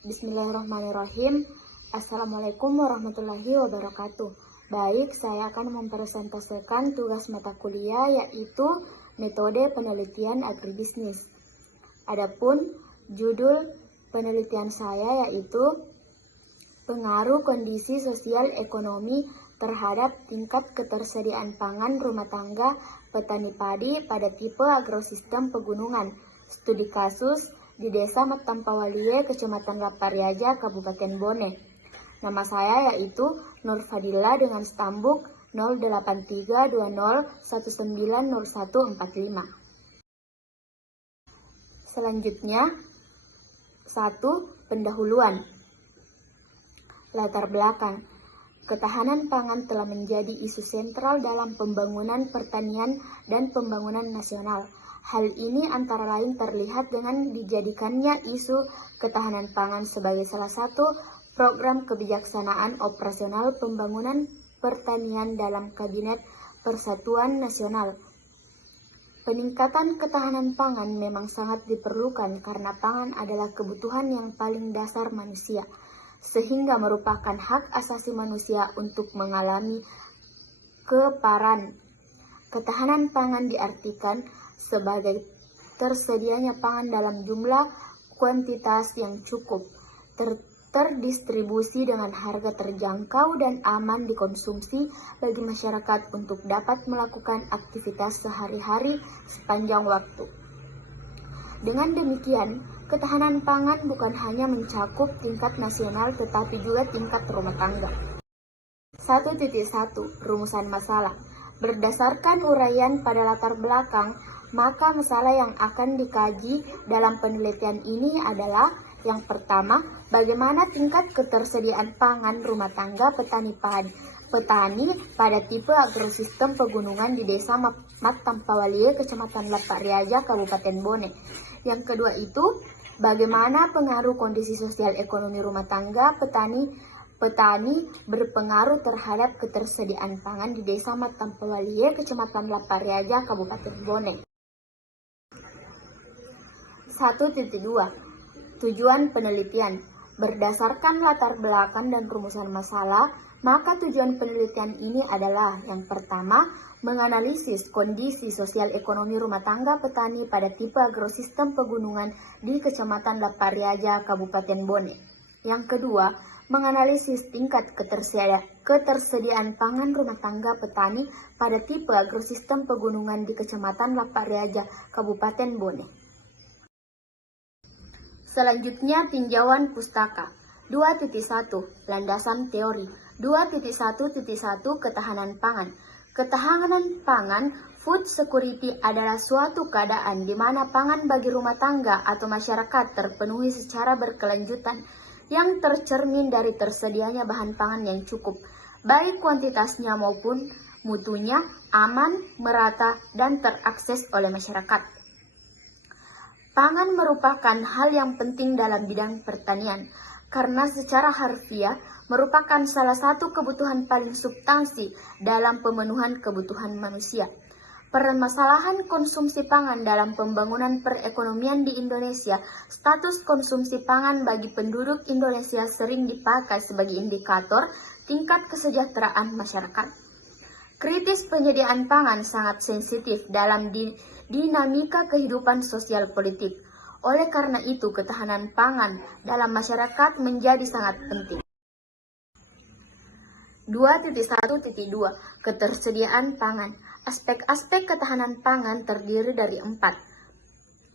Bismillahirrahmanirrahim. Assalamualaikum warahmatullahi wabarakatuh. Baik, saya akan mempresentasikan tugas mata kuliah yaitu metode penelitian agribisnis. Adapun judul penelitian saya yaitu pengaruh kondisi sosial ekonomi terhadap tingkat ketersediaan pangan rumah tangga petani padi pada tipe agrosistem pegunungan. Studi kasus di Desa Matampawalie, Kecamatan Lapariaja, Kabupaten Bone. Nama saya yaitu Nur Fadila dengan stambuk 08320190145. Selanjutnya, 1. Pendahuluan. Latar belakang. Ketahanan pangan telah menjadi isu sentral dalam pembangunan pertanian dan pembangunan nasional. Hal ini antara lain terlihat dengan dijadikannya isu ketahanan pangan sebagai salah satu program kebijaksanaan operasional pembangunan pertanian dalam Kabinet Persatuan Nasional. Peningkatan ketahanan pangan memang sangat diperlukan karena pangan adalah kebutuhan yang paling dasar manusia, sehingga merupakan hak asasi manusia untuk mengalami keparan. Ketahanan pangan diartikan sebagai tersedianya pangan dalam jumlah kuantitas yang cukup, terdistribusi dengan harga terjangkau dan aman dikonsumsi bagi masyarakat untuk dapat melakukan aktivitas sehari-hari sepanjang waktu. Dengan demikian, ketahanan pangan bukan hanya mencakup tingkat nasional tetapi juga tingkat rumah tangga. 1.1 Rumusan masalah. Berdasarkan uraian pada latar belakang, maka masalah yang akan dikaji dalam penelitian ini adalah yang pertama, bagaimana tingkat ketersediaan pangan rumah tangga petani pada tipe agrosistem pegunungan di Desa Matampawalie, Kecamatan Lapariaja, Kabupaten Bone. Yang kedua itu, bagaimana pengaruh kondisi sosial ekonomi rumah tangga petani berpengaruh terhadap ketersediaan pangan di Desa Matampawalie, Kecamatan Lapariaja, Kabupaten Bone. 1.2 Tujuan penelitian. Berdasarkan latar belakang dan rumusan masalah, maka tujuan penelitian ini adalah yang pertama, menganalisis kondisi sosial ekonomi rumah tangga petani pada tipe agrosistem pegunungan di Kecamatan Lapariaja, Kabupaten Bone. Yang kedua, menganalisis tingkat ketersediaan pangan rumah tangga petani pada tipe agrosistem pegunungan di Kecamatan Lapariaja, Kabupaten Bone. Selanjutnya, tinjauan pustaka. 2.1 Landasan teori. 2.1.1 Ketahanan pangan. Ketahanan pangan, food security adalah suatu keadaan di mana pangan bagi rumah tangga atau masyarakat terpenuhi secara berkelanjutan yang tercermin dari tersedianya bahan pangan yang cukup, baik kuantitasnya maupun mutunya, aman, merata, dan terakses oleh masyarakat. Pangan merupakan hal yang penting dalam bidang pertanian, karena secara harfiah merupakan salah satu kebutuhan paling substansi dalam pemenuhan kebutuhan manusia. Permasalahan konsumsi pangan dalam pembangunan perekonomian di Indonesia, status konsumsi pangan bagi penduduk Indonesia sering dipakai sebagai indikator tingkat kesejahteraan masyarakat. Kritis penyediaan pangan sangat sensitif dalam dinamika kehidupan sosial politik. Oleh karena itu, ketahanan pangan dalam masyarakat menjadi sangat penting. 2.1.2 Ketersediaan pangan. Aspek-aspek ketahanan pangan terdiri dari 4.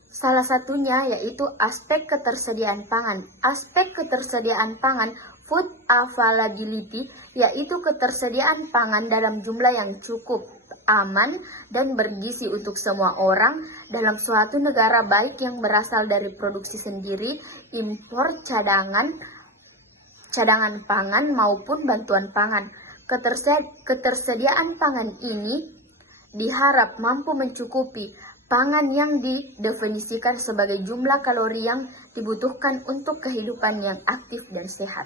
Salah satunya yaitu aspek ketersediaan pangan. Aspek ketersediaan pangan, food availability, yaitu ketersediaan pangan dalam jumlah yang cukup, aman, dan bergizi untuk semua orang dalam suatu negara, baik yang berasal dari produksi sendiri, impor, cadangan pangan, maupun bantuan pangan. Ketersediaan pangan ini diharap mampu mencukupi pangan yang didefinisikan sebagai jumlah kalori yang dibutuhkan untuk kehidupan yang aktif dan sehat.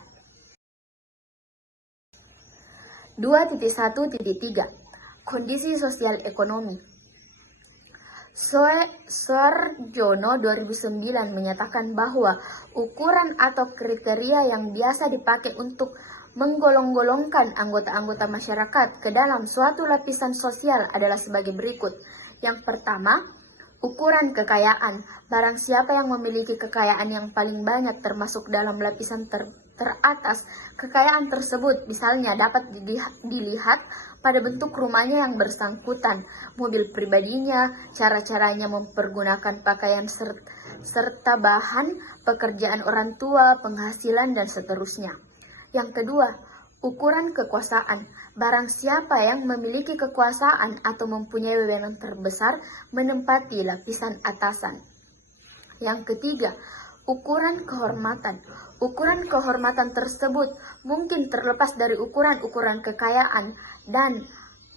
2.1.3 Kondisi sosial ekonomi. Suarjono 2009 menyatakan bahwa ukuran atau kriteria yang biasa dipakai untuk menggolong-golongkan anggota-anggota masyarakat ke dalam suatu lapisan sosial adalah sebagai berikut. Yang pertama, ukuran kekayaan. Barang siapa yang memiliki kekayaan yang paling banyak termasuk dalam lapisan teratas, kekayaan tersebut misalnya dapat dilihat pada bentuk rumahnya yang bersangkutan, mobil pribadinya, cara-caranya mempergunakan pakaian serta bahan pekerjaan orang tua, penghasilan, dan seterusnya. Yang kedua, ukuran kekuasaan. Barang siapa yang memiliki kekuasaan atau mempunyai wewenang terbesar menempati lapisan atasan. Yang ketiga, ukuran kehormatan. Ukuran kehormatan tersebut mungkin terlepas dari ukuran-ukuran kekayaan dan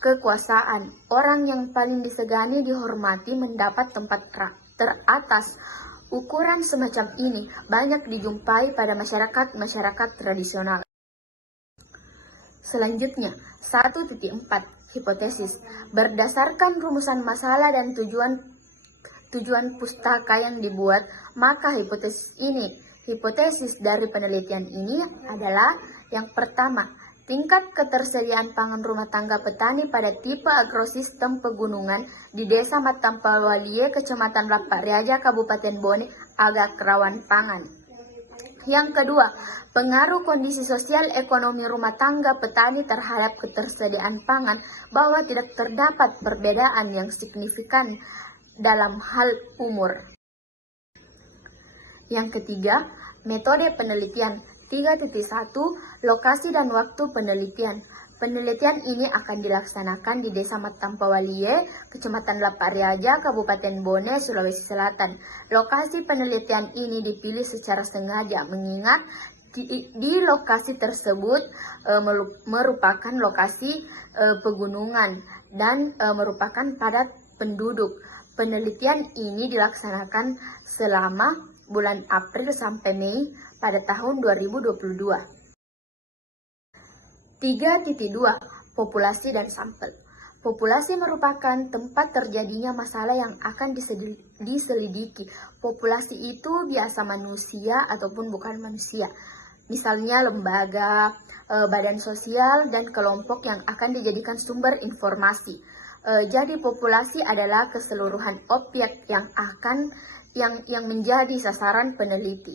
kekuasaan. Orang yang paling disegani dihormati mendapat tempat teratas. Ukuran semacam ini banyak dijumpai pada masyarakat tradisional. Selanjutnya, 1.4 hipotesis. Berdasarkan rumusan masalah dan tujuan pustaka yang dibuat, maka hipotesis dari penelitian ini adalah yang pertama, tingkat ketersediaan pangan rumah tangga petani pada tipe agrosistem pegunungan di Desa Matampawalie, Kecamatan Lapakriaja, Kabupaten Bone agak rawan pangan. Yang kedua, pengaruh kondisi sosial ekonomi rumah tangga petani terhadap ketersediaan pangan bahwa tidak terdapat perbedaan yang signifikan dalam hal umur. Yang ketiga, metode penelitian. 3.1 Lokasi dan waktu penelitian. Penelitian ini akan dilaksanakan di Desa Matampawalie, Kecamatan Lapakriaja, Kabupaten Bone, Sulawesi Selatan. Lokasi penelitian ini dipilih secara sengaja mengingat di lokasi tersebut merupakan lokasi pegunungan dan merupakan padat penduduk. Penelitian ini dilaksanakan selama bulan April sampai Mei pada tahun 2022. 3.2 Populasi dan sampel. Populasi merupakan tempat terjadinya masalah yang akan diselidiki. Populasi itu biasa manusia ataupun bukan manusia. Misalnya lembaga, badan sosial, dan kelompok yang akan dijadikan sumber informasi. Jadi populasi adalah keseluruhan objek yang menjadi sasaran peneliti.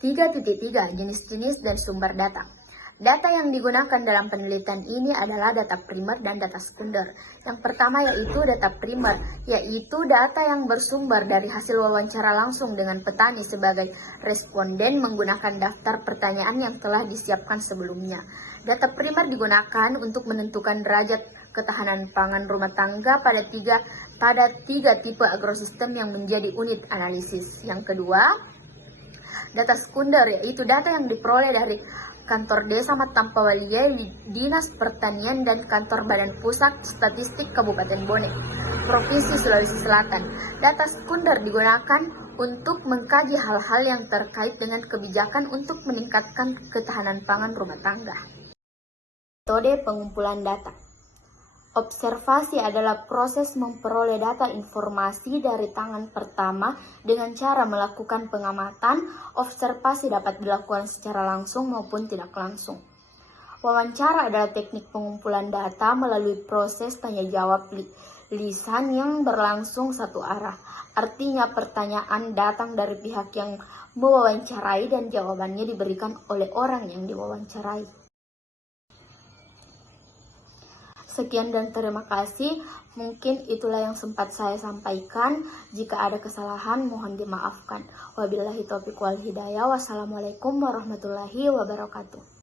3.3 Jenis-jenis dan sumber data. Data yang digunakan dalam penelitian ini adalah data primer dan data sekunder. Yang pertama yaitu data primer, yaitu data yang bersumber dari hasil wawancara langsung dengan petani sebagai responden menggunakan daftar pertanyaan yang telah disiapkan sebelumnya. Data primer digunakan untuk menentukan derajat ketahanan pangan rumah tangga pada tiga tipe agrosistem yang menjadi unit analisis. Yang kedua, data sekunder, yaitu data yang diperoleh dari Kantor Desa Matampawalie, Dinas Pertanian, dan Kantor Badan Pusat Statistik Kabupaten Bone, Provinsi Sulawesi Selatan. Data sekunder digunakan untuk mengkaji hal-hal yang terkait dengan kebijakan untuk meningkatkan ketahanan pangan rumah tangga. Metode pengumpulan data. Observasi adalah proses memperoleh data informasi dari tangan pertama dengan cara melakukan pengamatan. Observasi dapat dilakukan secara langsung maupun tidak langsung. Wawancara adalah teknik pengumpulan data melalui proses tanya jawab lisan yang berlangsung satu arah. Artinya pertanyaan datang dari pihak yang mewawancarai dan jawabannya diberikan oleh orang yang diwawancarai. Sekian dan terima kasih. Mungkin itulah yang sempat saya sampaikan. Jika ada kesalahan mohon dimaafkan. Wabillahi taufiq wal hidayah. Wassalamualaikum warahmatullahi wabarakatuh.